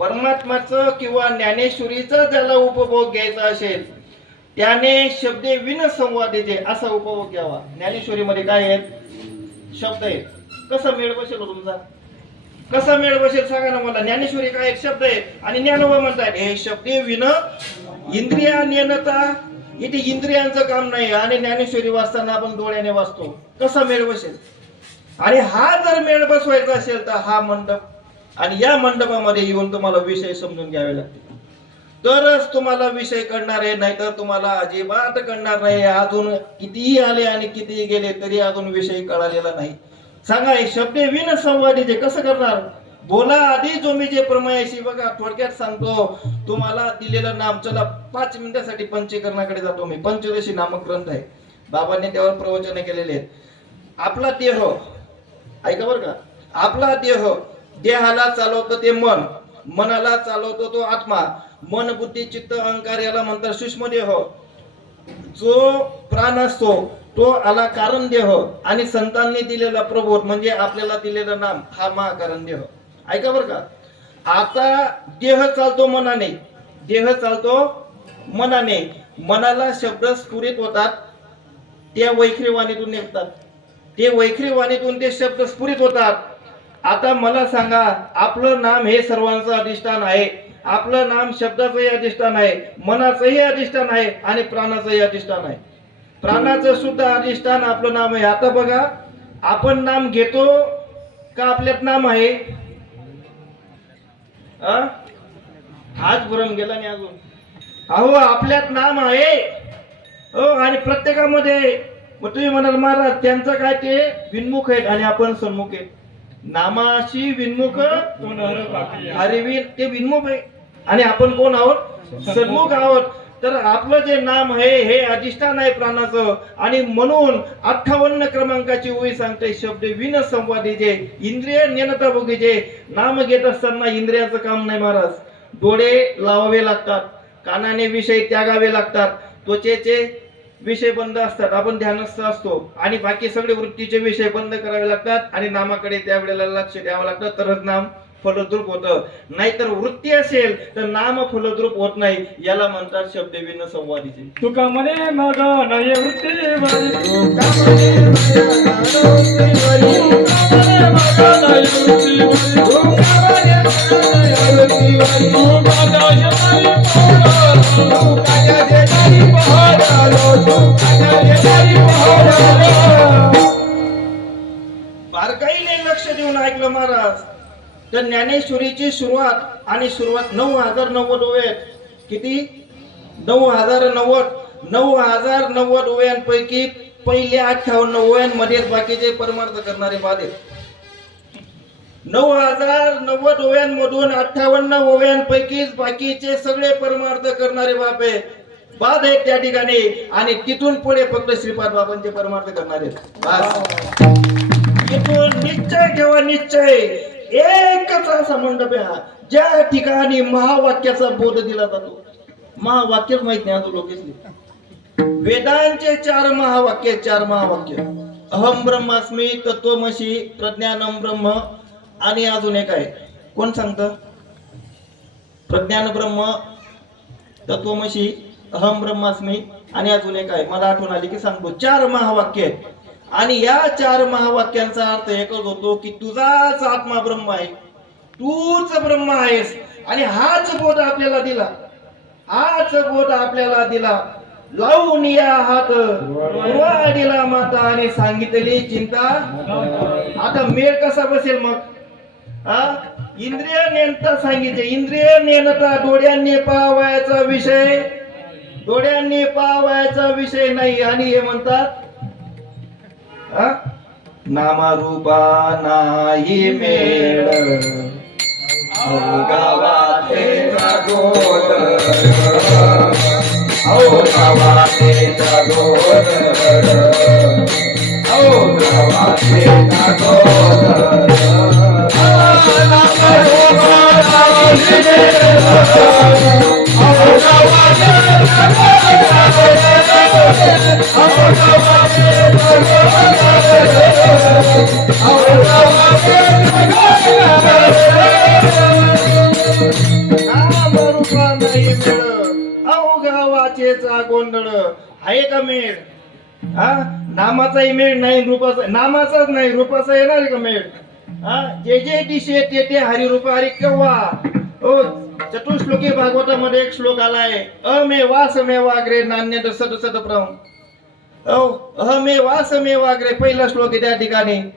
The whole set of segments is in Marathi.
परमात्माचं किंवा ज्ञानेश्वरीचा ज्याला उपभोग घ्यायचा असेल त्याने शब्दे विन संवादेचे असा उपभोग घ्यावा. ज्ञानेश्वरीमध्ये काय आहेत? शब्द आहेत. कसा मेळ बसेल हो तुमचा? कसा मेळ बसेल सांगा ना मला. ज्ञानेश्वरी काय एक शब्द आहे आणि ज्ञानोबा म्हणतात हे शब्दे विन इंद्रिया नियनता. इथे इंद्रियांचं काम नाही आणि ज्ञानेश्वरी वाचताना आपण डोळ्याने वाचतो. कसा मेळ बसेल? आणि हा जर मेळ बसवायचा असेल तर हा मंडप आणि या मंडपामध्ये येऊन तुम्हाला विषय समजून घ्यावे लागतील तरच तुम्हाला विषय कळणार आहे. नाहीतर तुम्हाला अजिबात कळणार नाही. अजून कितीही आले आणि कितीही गेले तरी अजून विषय कळालेला नाही. सांगा हे शब्दे विन संवादीचे कसं करणार? बोला आधी जो मी जे प्रमेयाशी बघा थोडक्यात सांगतो तुम्हाला दिलेलं नाम. चला 5 मिनिटासाठी पंचीकरणाकडे जातो मी. पंचदशी नामक ग्रंथ आहे. बाबांनी त्यावर प्रवचन केलेले आहेत. आपला देह ऐका बरं का. आपला देह, देहाला चालवतो ते मन, मनाला चालवतो तो आत्मा. मन बुद्धी चित्त अहंकार याला म्हणतात सूक्ष्म देह. जो प्राण असतो तो आला कारण देह आणि संतांनी दिलेला प्रबोध म्हणजे आपल्याला दिलेलं नाम हा महाकारण देह. ऐका बरं का. आता देह चालतो मनाने, देह चालतो मनाने. मनाला शब्द स्फुरित होतात त्या वैखरी वाणीतून निघतात. ते वैखरी वाणीतून ते शब्द स्फुरित होतात. आता मला सांगा आपलं नाम हे सर्वांचं अधिष्ठान आहे. आपलं नाम शब्दाचंही अधिष्ठान आहे, मनाचंही अधिष्ठान आहे आणि प्राणाचंही अधिष्ठान आहे. प्राणाचं सुद्धा अधिष्ठान आपलं नाम आहे. आता बघा आपण नाम घेतो का आपल्यात नाम आहे? आज भरम गेला नाही अजून. अहो आपल्यात नाम आहे. हो आणि प्रत्येकामध्ये. मग तुम्ही म्हणाल महाराज त्यांचं काय ते विन्मुख आहेत आणि आपण सन्मुख आहेत. नामाशी विन्मुख हरिवीर ते विन्मुख आहे आणि आपण कोण आहोत? सन्मुख आहोत. तर आपलं जे नाम आहे हे अधिष्ठान आहे प्राणाचं. आणि म्हणून 58 क्रमांकाची ओळी सांगते शब्द विन संवादीचे इंद्रिय नियनता बघीचे. नाम घेत असताना इंद्रियाचं काम नाही महाराज. डोळे लावावे लागतात, कानाने विषय त्यागावे लागतात, त्वचेचे विषय बंद असतात, आपण ध्यानस्थ असतो आणि बाकी सगळे वृत्तीचे विषय बंद करावे लागतात आणि नामाकडे त्यावेळेला लक्ष द्यावं लागतं तरच नाम फलद्रूप होतं. नाहीतर वृत्ती असेल तर नाम फलद्रूप होत नाही. याला म्हणतात शब्द विन संवादीचे. तुका म्हणे मग नाही वृत्ती बरी, तुका म्हणे बारकाईने लक्ष देऊन ऐकलं महाराज तर ज्ञानेश्वरीची सुरुवात आणि सुरुवात 9090 ओव्या. किती? 9090. 9090 ओव्यांपैकी पहिल्या 58 ओव्यांमध्ये बाकीचे परमार्थ करणारे बाद आहेत. 9090 ओव्यांमधून 58 ओव्यांपैकीच बाकीचे सगळे परमार्थ करणारे बाद आहेत त्या ठिकाणी. आणि तिथून पुढे फक्त श्रीपाद बाबांचे परमार्थ करणारे. तिथून निश्चय ठेवा, निश्चय. एकच असा मंडप आहे ज्या ठिकाणी महावाक्याचा बोध दिला जातो. महावाक्यच माहित नाही अजून लोकेसले. वेदांचे 4 महावाक्य, 4 महावाक्य. अहम ब्रह्मास्मी, तत्वमसी, प्रज्ञानम ब्रह्म आणि अजून एक आहे. कोण सांगतं? प्रज्ञान ब्रह्म, तत्वमसी, अहम ब्रह्मास्मी आणि अजून एक आहे. मला आठवण आली की सांगतो. 4 महावाक्य आहेत. आणि या 4 महावाक्यांचा अर्थ एकच होतो की तुझाच आत्मा ब्रह्म आहे, तूच ब्रह्म आहेस. आणि हाच बोध आपल्याला दिला, हाच बोध आपल्याला दिला. लावून या हात दिला माता आणि सांगितली चिंता. आता मेळ कसा बसेल मग? इंद्रिय नेनता सांगितले. इंद्रिय नेनता डोळ्यांनी पाहावयाचा विषय, डोळ्यांनी पाहावयाचा विषय नाही. आणि हे म्हणतात नामारूपा नाही मेळ, गावाते जागोदर, गावाते जागोदर, गावाते जागोदर. आहे का मेळ? हा, नामाचाही मेळ नाही, रूपाचा नामाचाच नाही, रूपाचा येणार का मेळ? हा, जे जे दिशे ते ते हरी रूप हरी केव्हा. ओ, चतुश्लोकी भागवतामध्ये एक श्लोक आलाय, अमेवासमेवाग्रे नान्यत सत सत प्रम. अहमेवासमेवाग्रे पहिला श्लोक आहे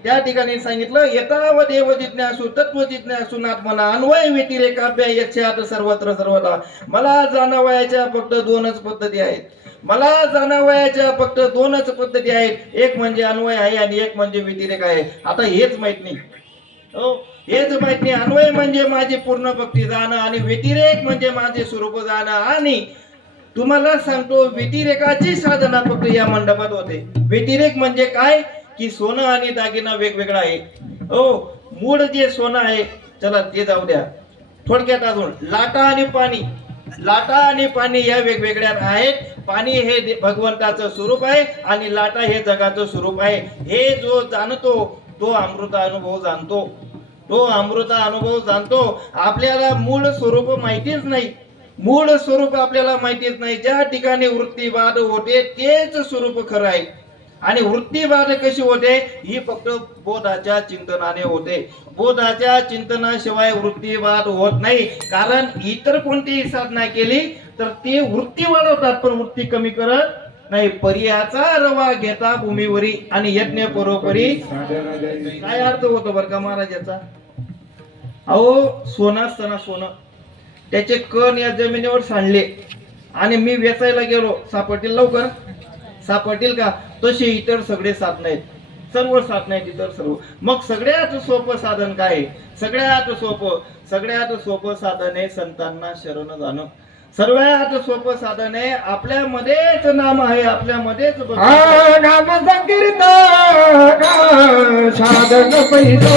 त्या ठिकाणी सांगितलं, यताव देव जिज्ञासु तत्व जिज्ञासु नात्मना अन्वय व्यतिरेकाभ्या यच्छात सर्वत्र सर्वदा. मला जाणवायच्या फक्त दोनच पद्धती आहेत. मला जाणवायच्या फक्त दोनच पद्धती आहेत. एक म्हणजे अन्वय आहे आणि एक म्हणजे व्यतिरेक आहे. आता हेच माहित नाही. हेच माहित नाही. अन्वय म्हणजे माझी पूर्ण भक्ती जाणं आणि व्यतिरेक म्हणजे माझे स्वरूप जाणं. आणि तुम्हाला सांगतो, व्यतिरेकाची साधना फक्त या मंडपात होते. व्यतिरेक म्हणजे काय की सोनं आणि दागिना वेगवेगळा आहे. मूळ जे सोनं आहे, चला ते जाऊ द्या. थोडक्यात अजून लाटा आणि पाणी या वेगवेगळ्या आहेत. पाणी हे भगवंताचं स्वरूप आहे आणि लाटा हे जगाचं स्वरूप आहे. हे जो जाणतो तो अमृत अनुभव जाणतो. आपल्याला मूळ स्वरूप माहितीच नाही. आपल्याला माहितीच नाही. ज्या ठिकाणी वृत्तीवाद होते तेच स्वरूप खरं आहे. आणि वृत्तीवाद कशी होते? ही फक्त बोधाच्या चिंतनाने होते. बोधाच्या चिंतनाशिवाय वृत्तीवाद होत नाही. कारण इतर कोणतीही साधना केली तर ते वृत्ती वाढवतात, पण वृत्ती कमी करत नाही. पर्याचा रवा घेता भूमीवरी आणि यज्ञ परोपरी. काय अर्थ होतो बरं का महाराजाचा? सोनं असताना सोनं त्याचे कण या जमिनीवर सांडले आणि मी वेचायला गेलो, सापडतील लवकर? सापडतील का? तसे इतर सगळे साधन आहेत, सर्व साधन आहेत इतर सर्व. मग सगळ्यात सोपं साधन काय? सगळ्यात सोपं साधन आहे संतांना शरण जाणं. सर्वात सोपं साधन आहे. आपल्यामध्येच नाम आहे, आपल्यामध्येच नाम संकीर्तन साधन पैसो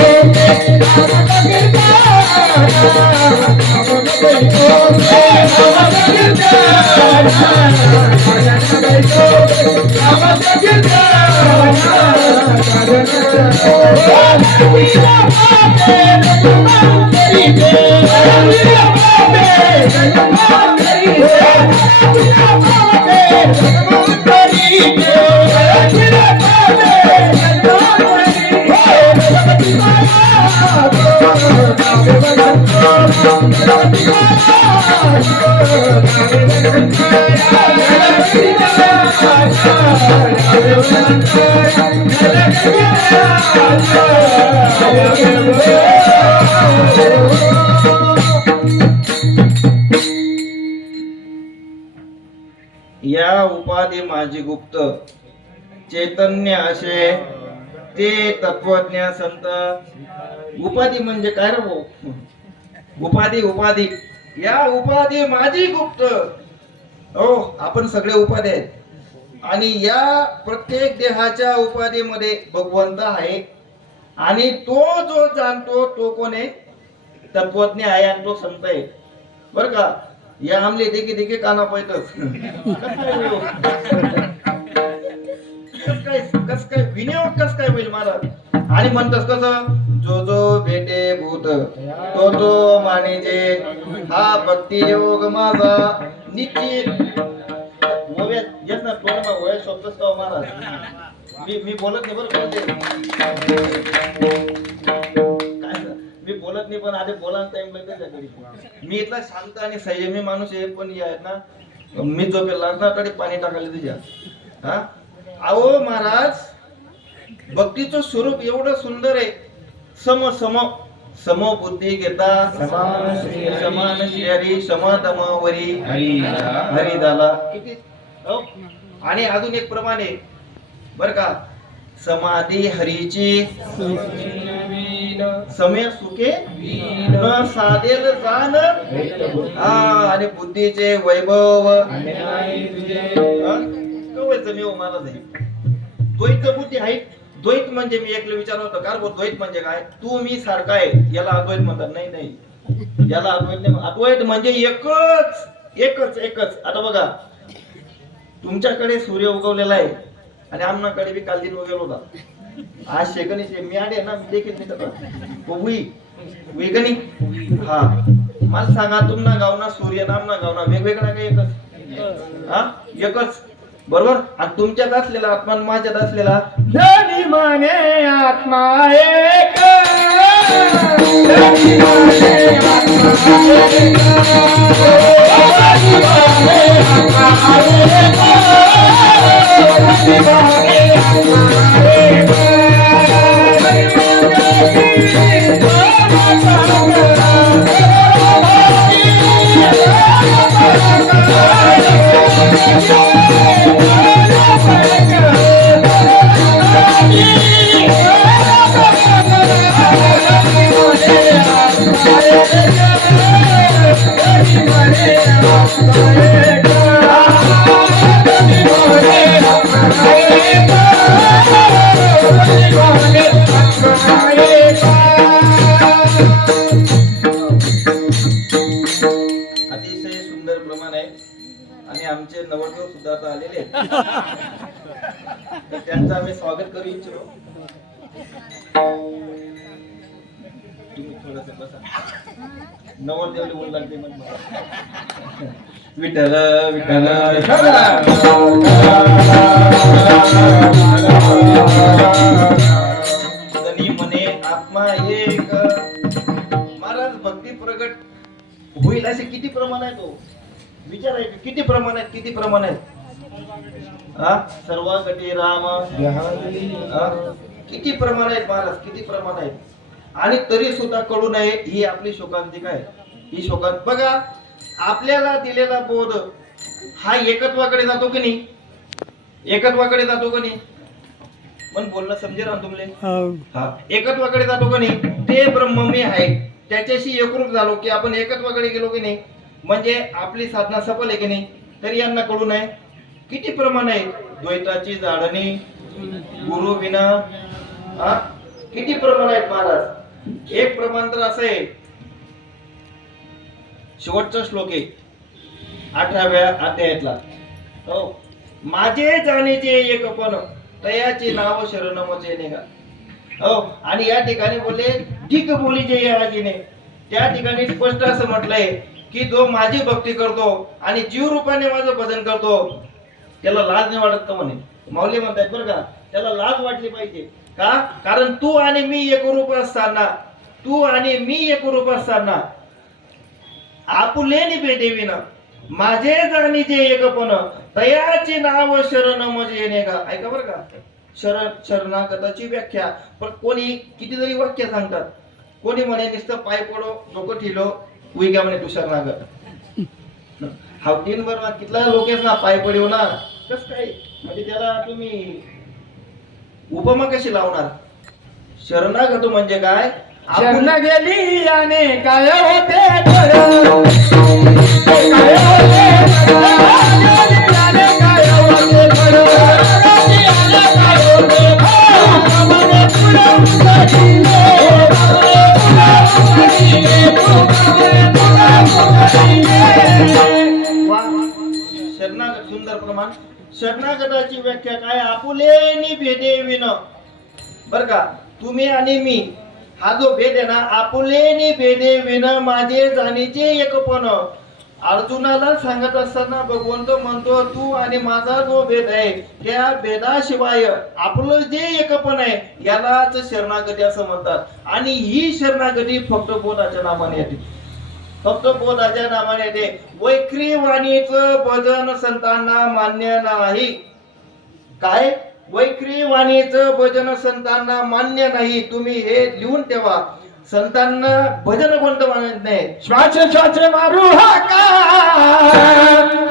या उपाधी माझी गुप्त चैतन्य असे ते तत्वज्ञ संत. उपाधी म्हणजे काय रे भाऊ? उपाधी या उपाधी माझी गुप्त. आपण सगळे उपाधी आहेत आणि या प्रत्येक देहाच्या उपाधीमध्ये भगवंत आहे. आणि तो जो जाणतो तो कोण आहे? तत्वज्ञ आहे आणि तो संत आहे बर का. या आमले देखी काना पैतच कस काय विनियोग कस काय होईल महाराज? आणि म्हणतस कसं, जो भेटे भूत तो मानिजे, हा भक्ती योग माझा निश्चित. महाराज मी बोलत नाही बरं. मी बोलत नाही पण आधी बोलायला टाइम लागते. मी इथला शांत आणि संयमी माणूस आहे, पण या ना मी झोपेला ना तरी पाणी टाकायला तुझ्या. हा अहो महाराज, भक्तीचं स्वरूप एवढं सुंदर आहे. सम बुद्धी घेता समान श्री समतमावरी हरी झाला किती. आणि अजून एक प्रमाणे बर का, समाधी हरीची समय सुखे न साधेल जाण. आणि बुद्धीचे वैभव महाराज आहे. द्वैत बुद्धी आहे. द्वैत म्हणजे मी एकलं विचारलं होतं का द्वैत म्हणजे काय? तू मी सारखा आहे याला अद्वैत म्हणतात. नाही याला अद्वैत नाही. अद्वैत म्हणजे एकच. आता बघा, तुमच्याकडे सूर्य उगवलेला आहे आणि आमनाकडे बी काल दिन उगवला होता. आज शेकणी मी आले ना देखील वेगणी. हा मला सांगा, तुमना गावना सूर्य नामना गावना वेगवेगळा काय? एकच. हा एकच. बरोबर. आणि तुमच्यात असलेला आत्मा आणि माझ्यात असलेला जनी म्हणे आत्मा एक जनी म्हणे आत्मा एक जनी म्हणे आत्मा एक जनी म्हणे अतिशय सुंदर प्रमाण आहे. आणि आमचे नवरदेव सुद्धा आता आलेले आहेत. तर त्यांचं आम्ही स्वागत करू इच्छितो. तुम्ही थोडंसं बसा. नवरदेव लिहून लागते मग मला. विठ्ठल विठ्ठल जनी म्हणे आत्मा एक. महाराज भक्ती प्रगट होईल असे किती प्रमाण आहे तो विचार आहे. किती प्रमाण आहेत, किती प्रमाण आहेत. सर्व गती राम किती प्रमाण आहेत महाराज, किती प्रमाण आहेत. आणि तरी सुद्धा कळू नये ही आपली शोकांतिका आहे. ही शोकांत बघा आपल्याला दिलेला बोध हा एकत्वाकडे जातो की नाही, एकत्वाकडे जातो का नाही. पण बोलणं समजेल ना तुमले. हा एकत्वाकडे जातो का नाही. ते ब्रह्म मी आहे त्याच्याशी एकरूप झालो की आपण एकत्वाकडे गेलो की नाही, म्हणजे आपली साधना सफल आहे की नाही. तरी यांना कळू नये किती प्रमाण आहे. द्वैताची जाणणी गुरु विना किती प्रमाण आहेत महाराज. एक प्रमाण तर असं आहे, शेवटचा श्लोक आहे 18व्या अध्यायातला. हो माझे जाणीचे एकपण तयाचे नाव शरण मचे नेगा. हो आणि या ठिकाणी बोलले ठीक बोली जे आजीने. त्या ठिकाणी स्पष्ट असं म्हटलंय की जो माझी भक्ती करतो आणि जीव रूपाने माझं भजन करतो त्याला लाज नाही वाटत का म्हणे. माऊली म्हणतात बरं का, त्याला लाज वाटली पाहिजे. का? कारण तू आणि मी एकरूप असताना, तू आणि मी एकरूप असताना आपुले भेटेविना माझे जाणीचे एकपण तयाचे नाव शरण मज येणे का. ऐका बरं का, शरणागताची व्याख्या पण कोणी कितीतरी वाक्य सांगतात. कोणी म्हणे नुसतं पाय पडो डोकं ठेलो उई का म्हणे तू शरणागत. हा 3 वर ना कितला लोकेस ना पाय पडव ना कस काय, म्हणजे त्याला तुम्ही उपमा कशी लावणार. शरणागत म्हणजे काय. शरण गेली आणि काय होते काय होते शरणागत सुंदर प्रमाण. शरणागताची व्याख्या काय. आपुलेनी भेदे विन. बर का, तुम्ही आणि मी हा जो भेद आहे ना, आपुलेनी भेदे विन माझे जाणीचे एकपण. अर्जुनाला सांगत असताना भगवंत म्हणतो तू आणि माझा जो भेद आहे त्या भेदाशिवाय आपलं जे एकपण आहे यालाच शरणागती असं म्हणतात. आणि ही शरणागती फक्त बोधाच्या नावाने येते, फक्त बोधाच्या नावाने येते. वैखरी वाणीचं भजन संतांना मान्य नाही. काय. वैखरी वाणीचं भजन संतांना मान्य नाही. तुम्ही हे लिहून ठेवा. संतांना भजन कोणतं मानत नाही. श्वास श्वास मारू हाका,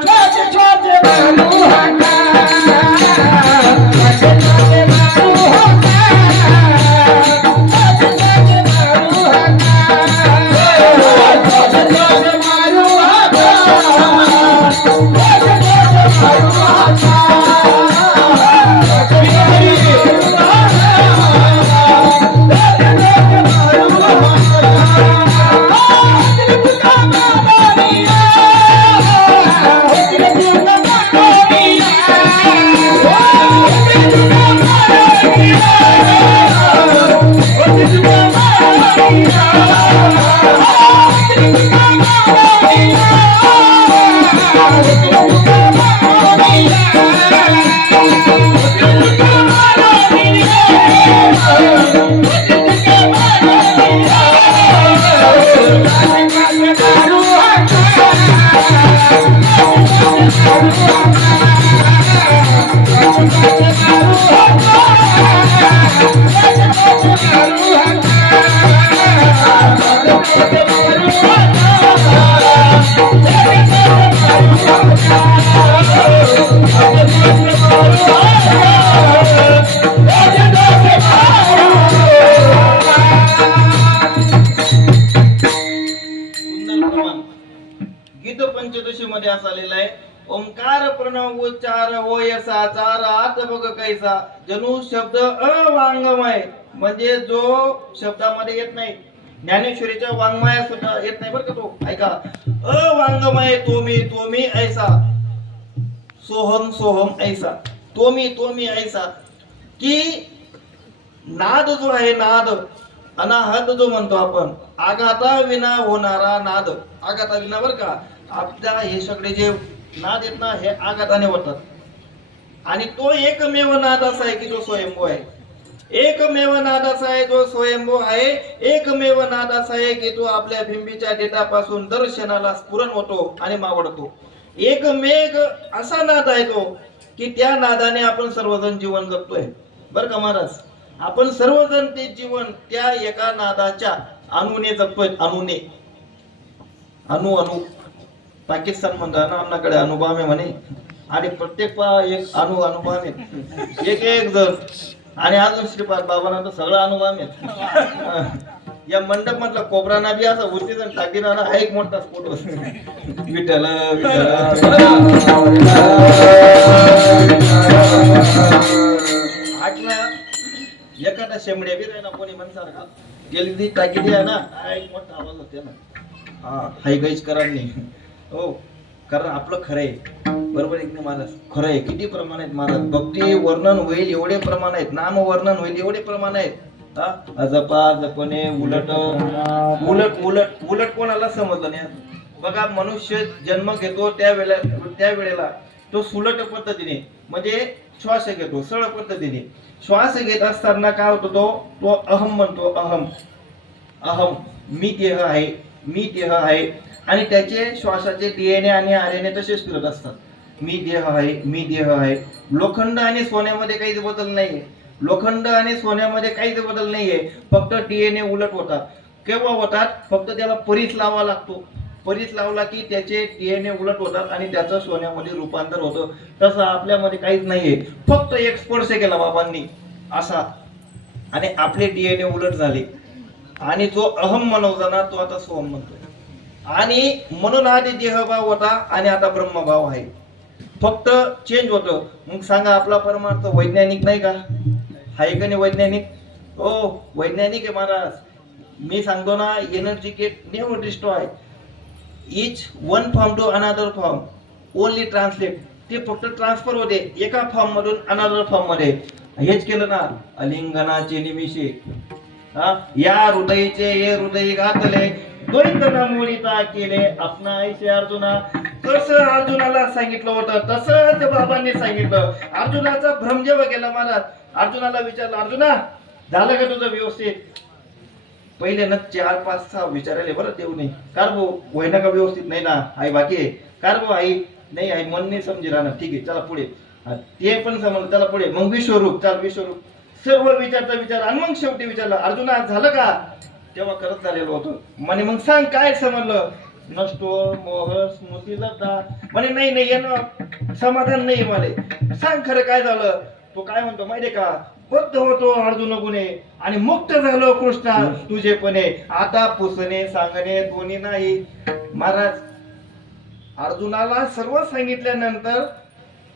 श्वास श्वास मारू हाका, श्वास श्वास मारू हाका, श्वास श्वास मारू हाका, श्वास श्वास मारू हाका, श्वास श्वास मारू हाका. सुंदर प्रमाण गीत पंचदशी मध्ये असं आलेलं आहे. ओंकार प्रणव उच्चार होयसा चार आत बघ कैसा जणू शब्द अवांगमय, म्हणजे जो शब्दामध्ये येत नाही. ज्ञानेश्वरीच्या वाङ्मयात सुद्धा येत नाही बरं का तो. ऐका, अवांगमय तोमी ऐसा, सोहम सोहम ऐसा, तोमी ऐसा, की नाद जो आहे, नाद अनाहत जो म्हणतो आपण, आघाता विना होणारा नाद. आघाता विना बर का, आपल्या हे सगळे जे नाद आहेत ना, हे आघाताने होतात. आणि तो एकमेव नाद असा आहे की जो स्वयंभू आहे. एकमेव नाद असा आहे जो स्वयंभू आहे. एकमेव नाद असा आहे की तो आपल्या बिंबीच्या देठापासून दर्शनाला स्फुरण होतो आणि मावळतो. एकमेव असा नाद आहे तो की त्या नादाने आपण सर्वजण जीवन जगतोय बर का महाराज. आपण सर्वजण ते जीवन त्या एका नादाच्या अणुने जगतोय. अणुने, अणु अणु पाकिस्तान म्हणता ना आमच्याकडे अणुबाम म्हणे, आणि प्रत्येक एक अणुबाम आहेत, एक जण. आणि अजून श्रीपाद बाबांना तर सगळं अनुभव आहेत. या मंडप मधला कोबराना बी असा वरती जण टाकी ना हा एक मोठा फोटो. विठ्ठल आठला एखादा शेमड्या बी राहिला कोणी म्हणसारखा गेली ती टाकी द्या ना, हा एक मोठा आवाज होते ना. हा हाय गाईच करांनी हो, कारण आपलं खरं आहे बरोबर आहे की नाही महाराज. खरं आहे. किती प्रमाण आहेत महाराज. भक्ती वर्णन होईल एवढे प्रमाण आहेत, नाम वर्णन होईल एवढे प्रमाण आहेत. जपा जपणे उलट उलट उलट उलट कोणाला समजलं नाही. बघा, मनुष्य जन्म घेतो त्या वेळेला तो सुलट पद्धतीने म्हणजे श्वास घेतो, सरळ पद्धतीने श्वास घेत असताना काय होतो, तो अहम म्हणतो. अहम अहम मी देह आहे, मी देह आहे. आणि त्याचे श्वासाचे डीएनए आणि आरएनए तसेच फिरत असतात. मी देह आहे, मी देह आहे. लोखंड आणि सोन्यामध्ये काहीच बदल नाहीये. लोखंड आणि सोन्यामध्ये काहीच बदल नाहीये. फक्त डीएनए उलट होतात. केव्हा होतात? फक्त त्याला परीस लावा लागतो. परीस लावला की त्याचे डीएनए उलट होतात आणि त्याचं सोन्यामध्ये रूपांतर होतं. तसं आपल्यामध्ये काहीच नाहीये. फक्त एक स्पर्श केला बाबांनी असा आणि आपले डीएनए उलट झाले. आणि जो अहम मनवता ना तो आता सोहम म्हणतो. आणि म्हणून आधी देहभाव होता आणि आता ब्रह्मभाव आहे. फक्त चेंज होतं. मग सांगा, आपला परमार्थ वैज्ञानिक नाही का? आहे का नाही वैज्ञानिक? हो वैज्ञानिक आहे महाराज. मी सांगतो ना, energy get never destroy, each one form to another form, only translate. ते फक्त ट्रान्सफर होते एका फॉर्म मधून अनदर फॉर्म मध्ये. हेच केलं ना अलिंगनाचे निमिषे. या हृदयचे हे हृदय घातले, द्वैतना मोडिता केले आपणा ऐसे अर्जुना. कसं अर्जुनाला सांगितलं होतं तसंच बाबांनी सांगितलं. अर्जुनाचा भ्रम जेव्हा गेला महाराज, अर्जुनाला विचारलं, अर्जुना झालं का तुझं व्यवस्थित? पहिले ना 4, 5, 6 विचारायले बरं देऊने. कार भाऊ होईना का व्यवस्थित? नाही ना आई बाकी आहे. कार भाऊ आई नाही आई मन नाही समजी राहणार. ठीक आहे चला पुढे. ते पण समजलं, चला पुढे. मग विश्वरूप, चाल विश्वरूप. सर्व विचार आणि मग शेवटी विचारलं, अर्जुना झालं का? तेव्हा करत झालेलं होतं म्हणे. मग सांग काय समजलं? नसतो मोह स्मृती लब्धा म्हणे. नाही नाही येणं समाधान नाही मला. सांग खरं काय झालं? तो काय म्हणतो माहितीये का? बद्ध होतो अर्जुन गुणे आणि मुक्त झालो कृष्णा तुझेपणे. आता पुसणे सांगणे दोन्ही नाही. महाराज अर्जुनाला सर्व सांगितल्यानंतर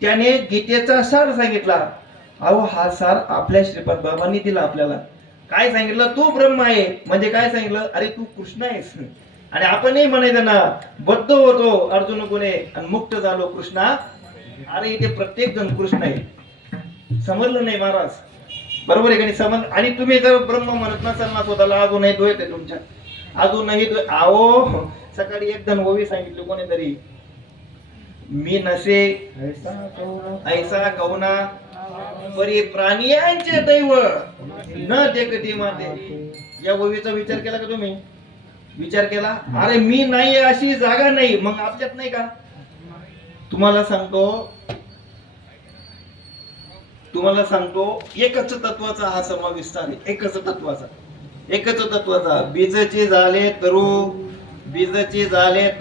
त्याने गीतेचा सार सांगितला. अहो हा सार आपल्या श्रीपाद बाबांनी दिला आपल्याला. काय सांगितलं? तू ब्रह्म आहे. म्हणजे काय सांगितलं? अरे तू कृष्ण आहेस. आणि आपणही म्हणायचं ना, बद्ध होतो अर्जुन गुणे आणि मुक्त झालो कृष्णा. अरे इथे प्रत्येक जण कृष्ण आहे. समजलं नाही महाराज? बरोबर आहे का नाही? समज. आणि तुम्ही जर ब्रह्म म्हणत नसाल ना स्वतःला, अजूनही द्वैत आहे तुमच्या, अजूनही आहो. सकाळी एक जण ओवी सांगितलं कोणीतरी, मी नसे ऐसा कौना परी प्राणियांचे दैव न देखती माते. या ओवीचा विचार केला का तुम्ही? विचार केला? अरे मी नाही अशी जागा नाही, मग आपल्यात नाही का? तुम्हाला सांगतो एकच तत्वाचा हा सर्व विस्तार आहे. एकच तत्वाचा बीजचे झाले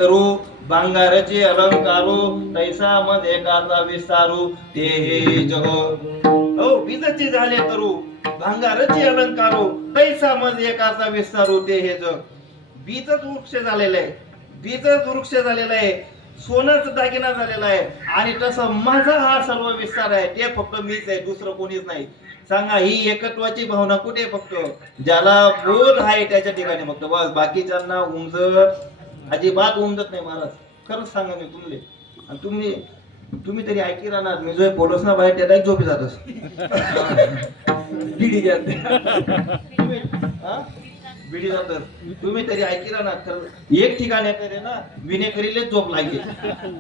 तरु भांगारचे अलंकारू तैसा मध एकाचा विस्तारू ते हे जग. हो, बीजचे झाले तरु भांगारचे अलंकारू तैसा मध एकाचा विस्तारू ते हे जग. बीजच वृक्ष झालेला आहे, सोनच दागिना झालेला आहे, आणि तसं माझा हा सर्व विस्तार आहे. ते फक्त मीच आहे, दुसरं कोणीच नाही. सांगा, ही एकत्वाची भावना कुठे? फक्त ज्याला बोध आहे त्याच्या ठिकाणी फक्त, बस. बाकीच्यांना अजिबात उमजत नाही महाराज. खरंच सांगा मी तुम्ही, आणि तुम्ही तरी ऐकी राहणार. मी जो बोलस ना बाहेर त्याला झोपी जातस. बिडी जातात, तुम्ही तरी ऐकी राहणार. तर एक ठिकाणी करे ना विने करीले झोप लागेल.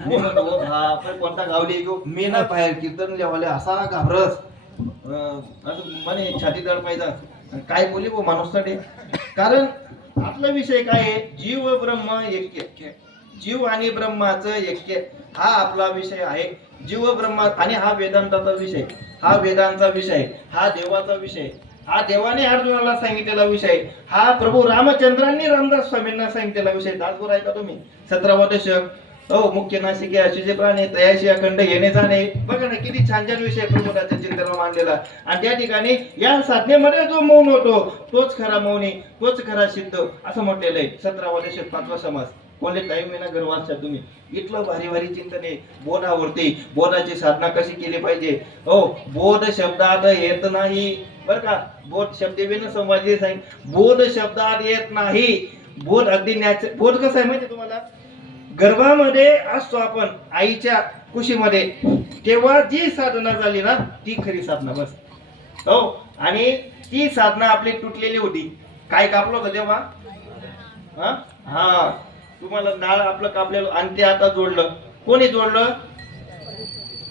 मी म्हणतो आपण कोणता गावली घेऊ, मी ना बाहेर कीर्तन लिहावले असा घाबरस, असं म्हणे छाती दड पाहिजे. काय बोली वो माणूस साठी. कारण आपला विषय काय आहे? जीव ब्रह्म ऐक्य, जीव आणि ब्रह्माचं ऐक्य हा आपला विषय आहे. जीव ब्रह्म, आणि हा वेदांताचा विषय, हा वेदांचा विषय, हा देवाचा विषय, हा देवाने अर्जुनाला सांगितलेला विषय, हा प्रभू रामचंद्रांनी रामदास स्वामींना सांगितलेला विषय. दासपूर ऐका तुम्ही, 17वा दशक. हो, मुख्य नाशिके अशीचे प्राणी तयाशी अखंड येणे जाणे. बघा ना किती छान छान विषय प्रभूदाच्या चिंतनाला मांडलेला. आणि त्या ठिकाणी या साधनेमध्ये जो मौन होतो तोच खरा मौनी, तोच खरा सिद्ध, असं म्हटलेलं आहे. 17वा दशक 5वा समास. कोणते टाइम आहे ना घर वाचता तुम्ही. इतलं भारी भारी चिंतन आहे बोधावरती. बोधाची साधना कशी केली पाहिजे. हो, बोध शब्दात येत नाही बर का. बोध शब्देविन संवादी सांग. बोध शब्दात येत नाही. बोध अगदी बोध कसा आहे माहिती तुम्हाला? गर्भामध्ये असतो आपण आईच्या कुशीमध्ये, तेव्हा जी साधना झाली ना ती खरी साधना, बस. हो, आणि ती साधना आपली तुटलेली होती. काय कापलं होतं तेव्हा? हा, तुम्हाला नाळ आपलं कापलेलं, आणि ते आता जोडलं. कोणी जोडलं?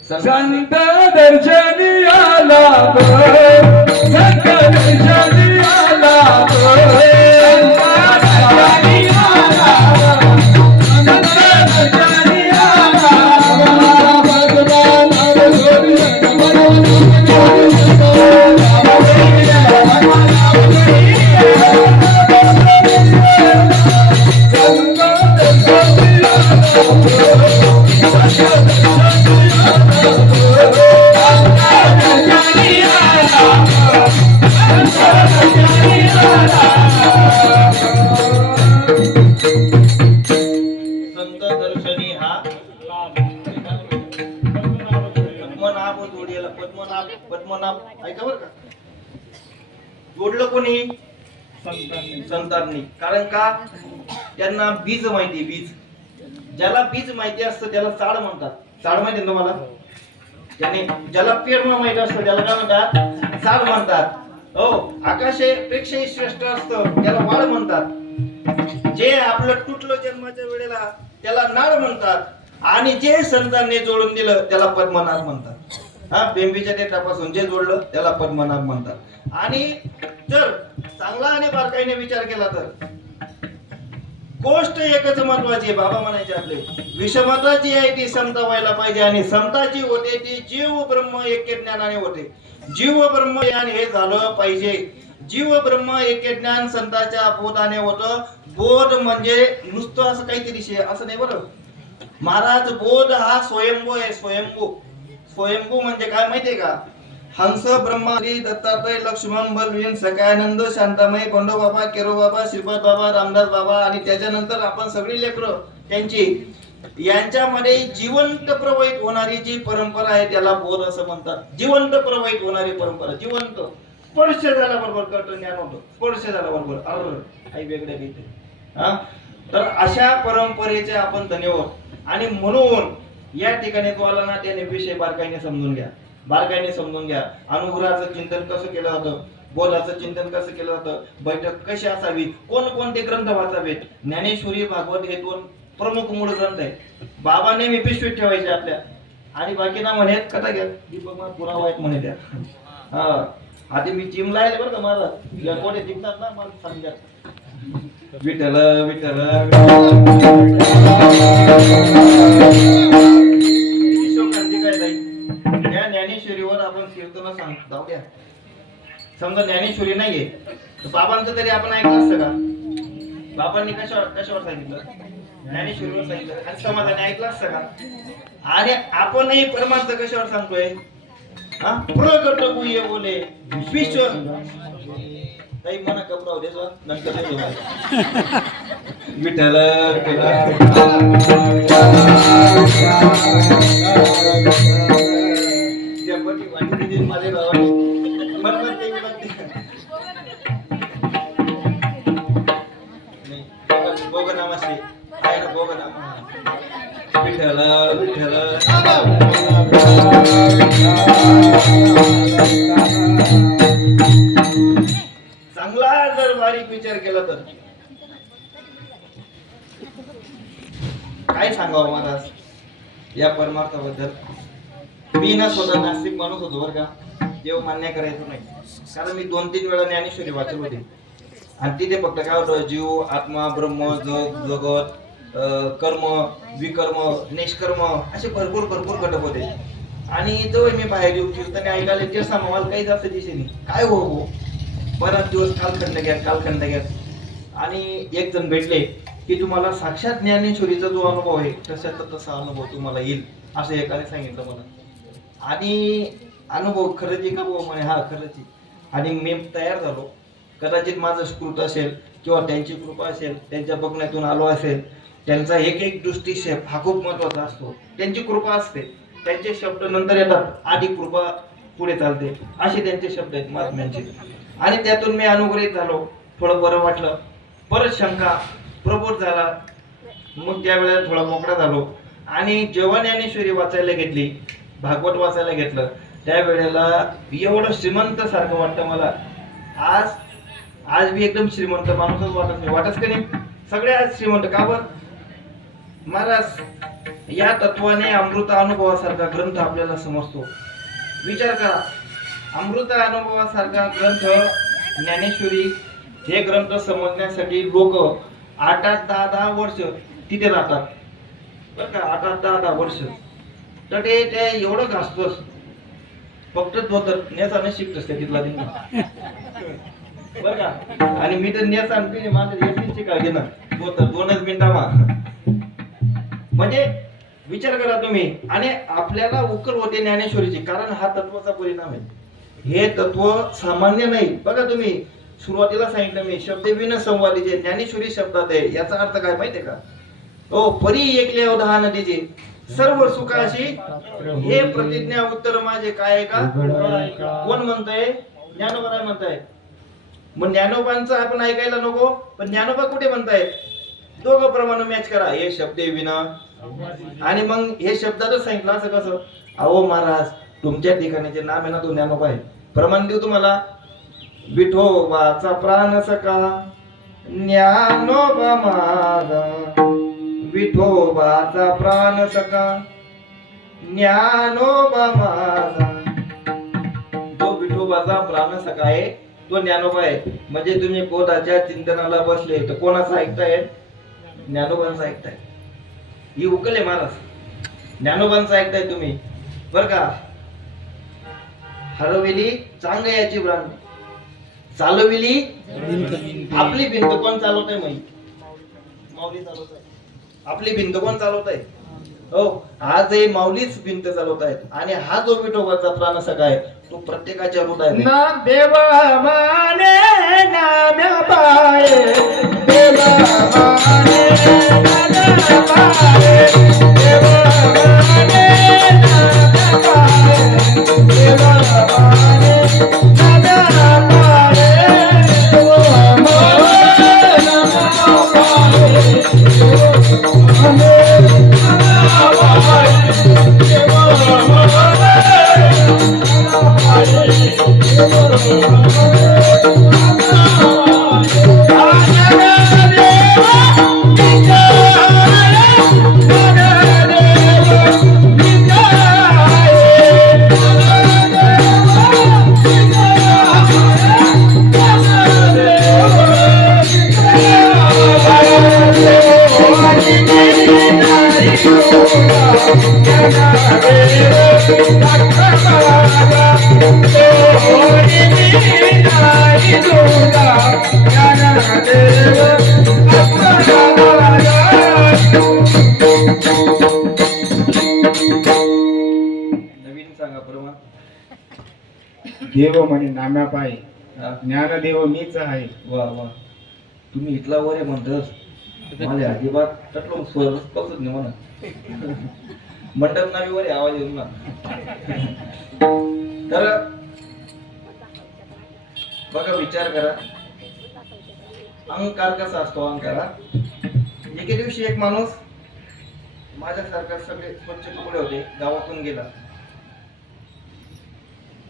संत दर्शनी आला, संत दर्शनी आला, ऐका बरं का. जोडलं कोणी? संतांनी. कारण का? त्यांना बीज माहिती. बीज, ज्याला बीज माहिती असतं त्याला चाड म्हणतात. चाड माहिती तुम्हाला? ज्याला पेरणं माहिती असतं त्याला काय म्हणतात? चाड म्हणतात. हो, आकाशापेक्षाही श्रेष्ठ असतं त्याला वाळ म्हणतात. जे आपलं तुटलं जन्माच्या वेळेला त्याला नाळ म्हणतात. आणि जे संतांनी जोडून दिलं त्याला पद्मनाभ म्हणतात. हा, बेंबीच्या देठापासून जे जोडलं त्याला पद्मनाभ म्हणतात. आणि जर चांगला आणि बारकाईने विचार केला तर गोष्ट एकच महत्वाची. बाबा म्हणायचे आपले, विषमता जी आहे ती समता व्हायला पाहिजे, आणि समता जी होते ती जीव ब्रह्म ऐक्य ज्ञानाने होते. जीव ब्रह्म ज्ञान हे झालं पाहिजे. जीव ब्रह्म ऐक्य ज्ञान संतांच्या बोधाने होतं. बोध म्हणजे नुसतं असं काहीतरी असं नाही बरं महाराज. बोध हा स्वयंभू आहे. स्वयंभू म्हणजे काय माहितीये का? हंस, ब्रह्मारी, दत्तात्रय, लक्ष्मण, बलवीन, सकायानंद, शांतामय, बंडो बाबा, केरो बाबा, श्रीपाद बाबा, रामदास बाबा, आणि त्याच्यानंतर आपण सगळी लेकरं त्यांची, यांच्यामध्ये जिवंत प्रवाहित होणारी जी परंपरा आहे त्याला बोध असं म्हणतात. जिवंत प्रवाहित होणारी परंपरा. जिवंत, स्पर्श झाल्याबरोबर कळतं ज्ञान होतं. स्पर्श झाल्याबरोबर काही वेगळं काही. हा, तर अशा परंपरेचे आपण धन्यवाद. आणि म्हणून या ठिकाणी तो आला ना त्याने विषय बारकाईने समजून घ्या. अनुग्रहाचं चिंतन कसं केलं होतं, बोधाचं चिंतन कसं केलं होतं, बैठक कशी असावी, कोणते ग्रंथ वाचावेत. ज्ञानेश्वरी, भागवत हे 2 प्रमुख मूळ ग्रंथ आहेत. बाबा नेहमी पिशवीत ठेवायचे आपल्या, आणि बाकीना म्हणत कथा घ्या दीपक पुरावा आहेत म्हणे त्या. हा, आधी मी जिम लायले बरं का महाराज. या कोणी जिंकतात ना मला सांगा. विठ्ठल विठ्ठल शोकांती काय जाईल या ज्ञानेश्वरीवर आपण कीर्तन सांगतो जाऊ द्या. समजा ज्ञानेश्वरी नाहीये तर बाबांचं तरी आपण ऐकलं असतं का? बाबांनी कशावर सांगितलं? ज्ञानेश्वरीवर सांगितलं आणि समाजाने ऐकलं असतं का? आणि आपणही परमार्थ कशावर सांगतोय? हा प्रगट गुह्य बोले विश्व ताई मना कपराव देतो नंतर नाही देऊ. विठ्ठल जपटी वाटी दिली माझे भावानी मन ते विनंती नाही बोग नामाशी आहे ना बोग नाम विठ्ठल विठ्ठल चांगला जर बारीक विचार केला तर काय सांगावं महाराज या परमार्थाबद्दल? मी ना स्वतः नास्तिक माणूस होतो बरं का, देव मान्य करायचो नाही. कारण मी 2-3 वेळा ज्ञानेश्वरी वाचत होते आणि तिथे फक्त काय होतं, जीव आत्मा ब्रह्म जग जगत कर्म विकर्म निष्कर्म असे भरपूर घटक होते. आणि जेव्हा मी बाहेर येऊ कीर्तने ऐकायला ते मला काही जास्त दिसे नाही. काय हो बराच दिवस कालखंड घ्या आणि एक जण भेटले की तुम्हाला साक्षात ज्ञानेश्वरीचा जो अनुभव आहे तसा अनुभव तुम्हाला येईल असं एकाने सांगितलं मला. आणि अनुभव खरंच आहे का भाऊ? म्हणे हा खरंच आहे. आणि मी तयार झालो. कदाचित माझं स्कृत असेल किंवा त्यांची कृपा असेल, त्यांच्या बघण्यातून आलो असेल. त्यांचा एक दृष्टिक्षेप हा खूप महत्वाचा असतो. त्यांची कृपा असते, त्यांचे शब्द नंतर येतात, आधी कृपा पुढे चालते, असे त्यांचे शब्द आहेत महात्म्यांचे. आणि त्यातून मी अनुग्रहित झालो, थोडं बरं वाटलं. परत शंका प्रबोध झाला, मग त्यावेळेला थोडा मोकळा झालो. आणि जेव्हा ज्ञानेश्वरी वाचायला घेतली, भागवत वाचायला घेतलं, त्यावेळेला एवढं श्रीमंत सारखं वाटतं मला. आज मी एकदम श्रीमंत माणूसच वाटत का नाही? सगळे आज श्रीमंत का बरं? महाराज या तत्वाने अमृत अनुभवासारखा ग्रंथ आपल्याला समजतो. विचार करा, अमृत अनुभवासारखा ग्रंथ ज्ञानेश्वरी हे ग्रंथ समजण्यासाठी लोक 8-10 वर्ष तिथे राहतात बरं का. 8-10 वर्ष तर ते एवढं घासतोस फक्त धोतर नेसाने शिकतोस त्या तिथला बरं का. आणि मी तर नेसा माझं येतील काळजी ना धोतर 2च मिनिटा म्हणजे विचार करा तुम्ही. आणि आपल्याला उकल होते ज्ञानेश्वरीची, कारण हा तत्वाचा परिणाम आहे. हे तत्व सामान्य नाही बघा. तुम्ही सुरुवातीला सांगितलं मी शब्दविन संवादीचे ज्ञानेश्वरी शब्दात आहे. याचा अर्थ काय माहितीये का? ओ परी एकले अवधा नदीचे सर्व सुखाशी हे प्रतिज्ञा उत्तर माझे काय आहे का? कोण म्हणताय? ज्ञानोबा म्हणताय. मग ज्ञानोबांचं आपण ऐकायला नको, पण ज्ञानोबा कुठे म्हणताय? दोघं प्रमाण मॅच करा, हे शब्दे विना. आणि मग हे शब्दातच सांगितलं असं कसं? अहो महाराज तुमच्या ठिकाणीचे नाम आहे ना तो ज्ञानोबा आहे. प्रमाण देऊ तुम्हाला. विठोबाचा प्राण सखा ज्ञानोबा माझा, विठोबाचा प्राण सखा ज्ञानोबा माझा. तो विठोबाचा प्राण सखा आहे तो ज्ञानोबा आहे. म्हणजे तुम्ही बोधाच्या चिंतनाला बसले तर कोणाचं ऐकताय? ज्ञानोबांचं ऐकताय. ही उकल आहे महाराज, ज्ञानोबांचं ऐकताय तुम्ही बर का. हरविली चांग याची ब्रांड, चालविली आपली भिंत कोण चालवत आहे? माऊली चालवत आहे. आपली भिंत कोण चालवत आहे? हो आजही माऊलीच भिंत चालवत आहेत. आणि हा जो विठोबाचा प्राण सखा आहे तो प्रत्येकाच्या हृदयात आहे. नाम देव माने नाम्या पाये, देव माने नाम्या पाये, देव माने नाम्या पाये, देव माने नाम्या पाये, देव माने नाम्या पाये, देव माने देव म्हणे नाम्या पाय हा. ज्ञानदेव मीच आहे. वा वा, तुम्ही इथला वर आहे म्हणतस, माझ्या अजिबात तटलो स्वर पासून नाही म्हणा. मंडप नावी वर आहे, आवाज येऊन ना. तर बघा, विचार करा, अहंकार कसा असतो. अहंकारा एके दिवशी एक माणूस माझ्यासारखा सगळे स्वच्छ तुकडे होते गावातून गेला.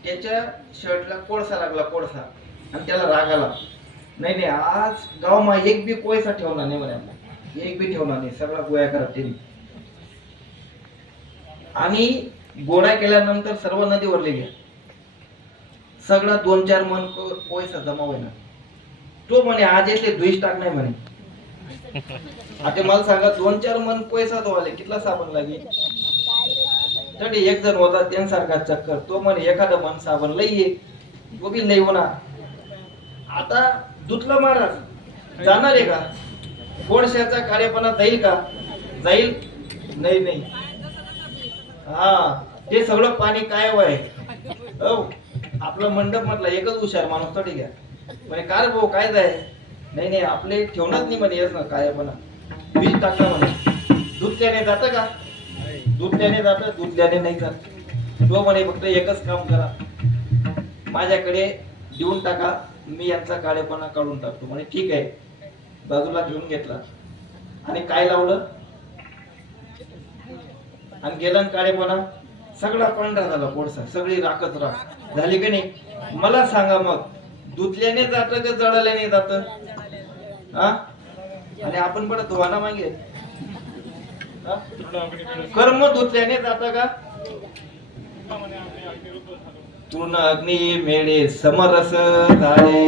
त्याच्या शर्टला कोळसा लागला, कोळसा, आणि त्याला राग आला. नाही नाही, आज गावमा एक बी कोळसा ठेवला नाही म्हणे, आपण एक बी ठेवला नाही, सगळा गोळा करा त्यांनी. आणि गोळा केल्यानंतर सर्व नदीवरले गेला. सगळा 2-4 मन कोळसा जमा होईना. तो म्हणे आज येतले द्वेष टाक नाही म्हणे. आता मला सांगा, 2-4 मन पैसा धुवाले कितला साबण लागेल? तरी एक जण होता त्यांसारखा चक्कर, तो म्हणे एखादा मन साबण लई ये, तो बी लई होणार. आता दुतला महाराज जाणार आहे का? कोळशाचा काळेपणा जाईल का? जाईल नाही. नाही, हा, ते सगळं पाणी काय आहे. हो, आपलं मंडप म्हटलं एकच हुशार माणूस तरी घ्या म्हणे, काय भाऊ काय जाय? नाही नाही, आपले ठेवणार नाही म्हणे, येस ना काय म्हणा, बीज टाकला म्हणे. दूध त्याने जातं का? दूध त्याने जातं, दूध त्याने नाही जात. तो म्हणे फक्त एकच काम करा, माझ्याकडे देऊन टाका, मी यांचा काळेपणा काढून टाकतो. म्हणे ठीक आहे. बाजूला घेऊन घेतला आणि काय लावलं आणि गेला काळेपणा सगळा पांढरा झाला, कोळसा सगळी राखच राख झाली की नाही. मला सांगा मग, दुधल्याने जात का जळाल्याने जात? हा, आणि आपण पण धुवाना मागे. कर्म धुतल्याने जात का? तृण अग्नी मेळे समरस झाले.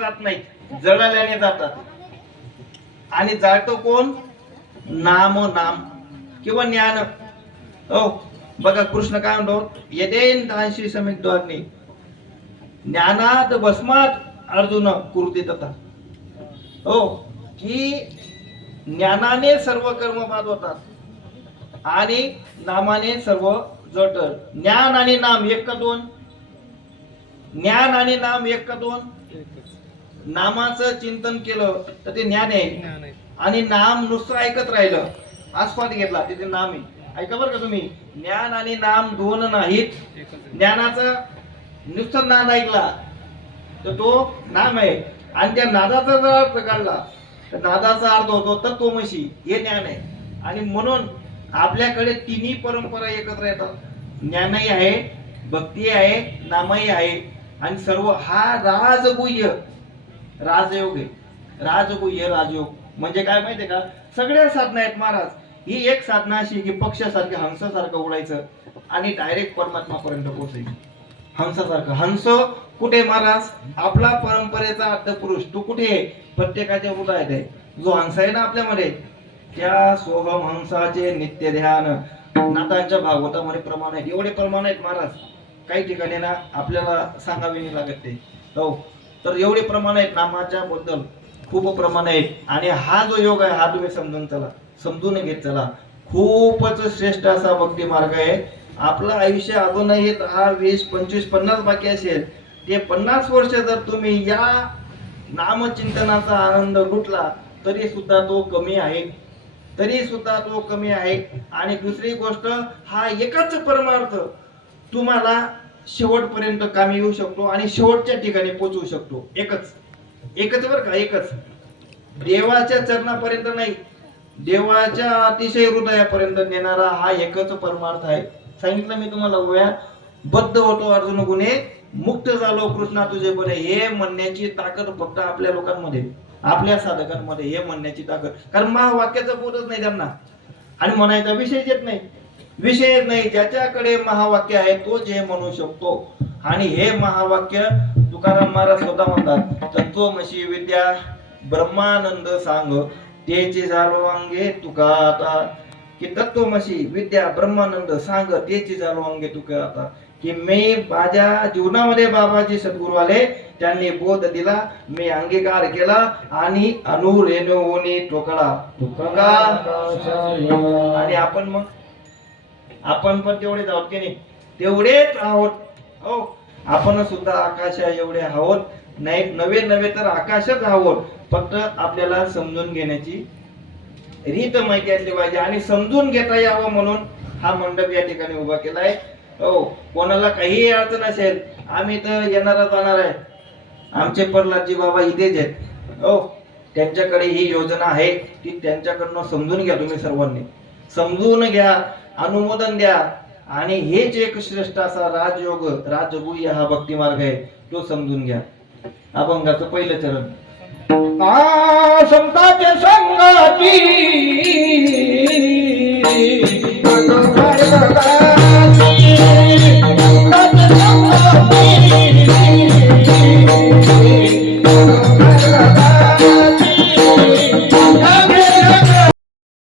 जात नाहीत, जळाल्याने जातात. आणि जाळतो कोण? नाम किंवा ज्ञान. हो, बघा कृष्ण काय म्हणतो, यदेन दानशी समित द्वाग्नी ज्ञानात भस्मात अर्जुन कुरुते तथा. हो, की ज्ञानाने सर्व कर्म बाद होतात आणि नामाने सर्व जळतं. ज्ञान आणि नाम एक का दोन? ज्ञान आणि नाम एक का दोन? नामाचं चिंतन केलं तर ते ज्ञान आहे, आणि नाम नुसतं ऐकत राहिलं, आस्वाद घेतला, तिथे नाम आहे. ऐका बरं का तुम्ही, ज्ञान आणि नाम दोन नाहीत. ज्ञानाचा नुसतं नाद ऐकला तर तो नाम आहे, आणि त्या नादाचा जर अर्थ काढला तर नादाचा अर्थ होतो तत्वमसी, हे ज्ञान आहे. आणि म्हणून आपल्याकडे तिन्ही परंपरा एकत्र येतात. ज्ञानही आहे, भक्ती आहे, नामही आहे, आणि सर्व हा राजगुह्य राजयोग आहे. राजगुह्य राजयोग म्हणजे काय माहितीये का? सगळ्या साधना आहेत महाराज. ही एक साधना अशी की पक्षासारखं हंसासारखं उडायचं आणि डायरेक्ट परमात्मापर्यंत पोहोचायचं. हंसासारखं. हंस कुठे महाराज? आपला परंपरेचा आद्यपुरुष. तू कुठे आहे? प्रत्येकाच्या हृदयात आहे. जो हंस आहे ना आपल्यामध्ये, त्या सोहम हंसाचे नित्य ध्यान नाथांच्या भागवतामध्ये प्रमाण आहेत. एवढे प्रमाण आहेत महाराज, काही ठिकाणी ना आपल्याला सांगावे नाही लागत ते. हो, तर एवढे प्रमाण आहेत नामाच्या बद्दल, खूप प्रमाण आहेत. आणि हा जो योग आहे हा तुम्ही समजून चला, समजून घेत चला. खूपच श्रेष्ठ असा भक्ती मार्ग आहे. आपलं आयुष्य अजूनही 10, 20, 25, 50 बाकी असेल, ते 50 वर्ष जर तुम्ही या नामचिंतनाचा आनंद लुटला तरी सुद्धा तो कमी आहे, तरी सुद्धा तो कमी आहे. आणि दुसरी गोष्ट, हा एकच परमार्थ तुम्हाला शेवटपर्यंत कामी येऊ शकतो आणि शेवटच्या ठिकाणी पोहोचवू शकतो. एकच बरं का, एकच. देवाच्या चरणापर्यंत नाही, देवाच्या अतिशय हृदयापर्यंत नेणारा हा एकच परमार्थ आहे. सांगितलं मी तुम्हाला, गोया बद्ध होतो अर्जुन गुणे, मुक्त झालो कृष्णा तुझे बरे. हे म्हणण्याची ताकद फक्त आपल्या लोकांमध्ये, आपल्या साधकांमध्ये, हे म्हणण्याची ताकद. कारण महावाक्याचं बोलच नाही त्यांना, आणि म्हणायचा विषय येत नाही, विषयच नाही. ज्याच्याकडे महावाक्य आहे तोच हे म्हणू शकतो. आणि हे महावाक्य तुकाराम महाराज स्वतः म्हणतात, तत्वमसी विद्या ब्रह्मानंद सांग, तेचे सर्वांगे तुका आता की तत्वमसी विद्या ब्रह्मानंद सांग तेची जाणू अंगे तू आता, की मी माझ्या जीवनामध्ये बाबाजी सद्गुरू आले, त्यांनी बोध दिला, मी अंगीकार केला आणि अनुरेणुनी टोकला तुका. आणि आपण पण तेवढेच आहोत की नाही? तेवढेच आहोत. हो, आपण सुद्धा आकाशा एवढे आहोत. नाही नवे नवे तर आकाशच आहोत. फक्त आपल्याला समजून घेण्याची रीत माहिती असली पाहिजे आणि समजून घेता यावं म्हणून हा मंडप या ठिकाणी उभा केलाय. हो, कोणाला काही अडचण असेल, आम्ही तर येणारा जाणार आहे. आमचे प्रल्हादजी बाबा इथेच आहेत. हो, त्यांच्याकडे ही योजना आहे, ती त्यांच्याकडनं समजून घ्या. तुम्ही सर्वांनी समजून घ्या, अनुमोदन द्या. आणि हेच एक श्रेष्ठ असा राजयोग, राजगुह्य हा भक्ती मार्ग आहे, तो समजून घ्या. अभंगाचं पहिलं चरण. संतांच्या संगाती